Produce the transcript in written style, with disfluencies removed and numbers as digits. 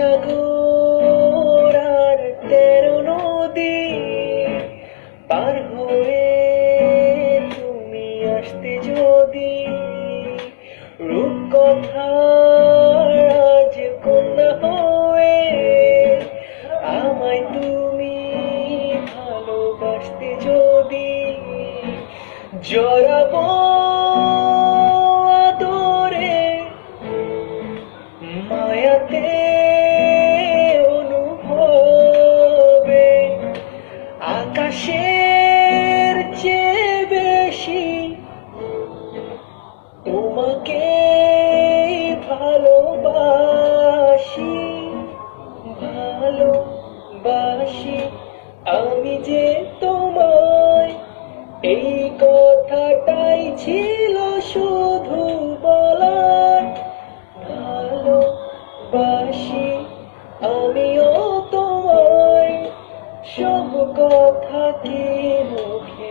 সাগর আর 13 নদী পার হয়ে তুমি আসতে যদি রূপকথার আজ কন্যা হয়ে আমায় তুমি ভালোবাসতে যদি জড়াবো আদরে মায়াতে অনুভবে আকাশের চেয়ে বেশি তোমাকে ভালোবাসি ভালোবাসি আমি যে তোমায় এই কথাটাই ছিল শুধু বলার ভালোবাসি আমিও তোমায় সব কথা কি মুখে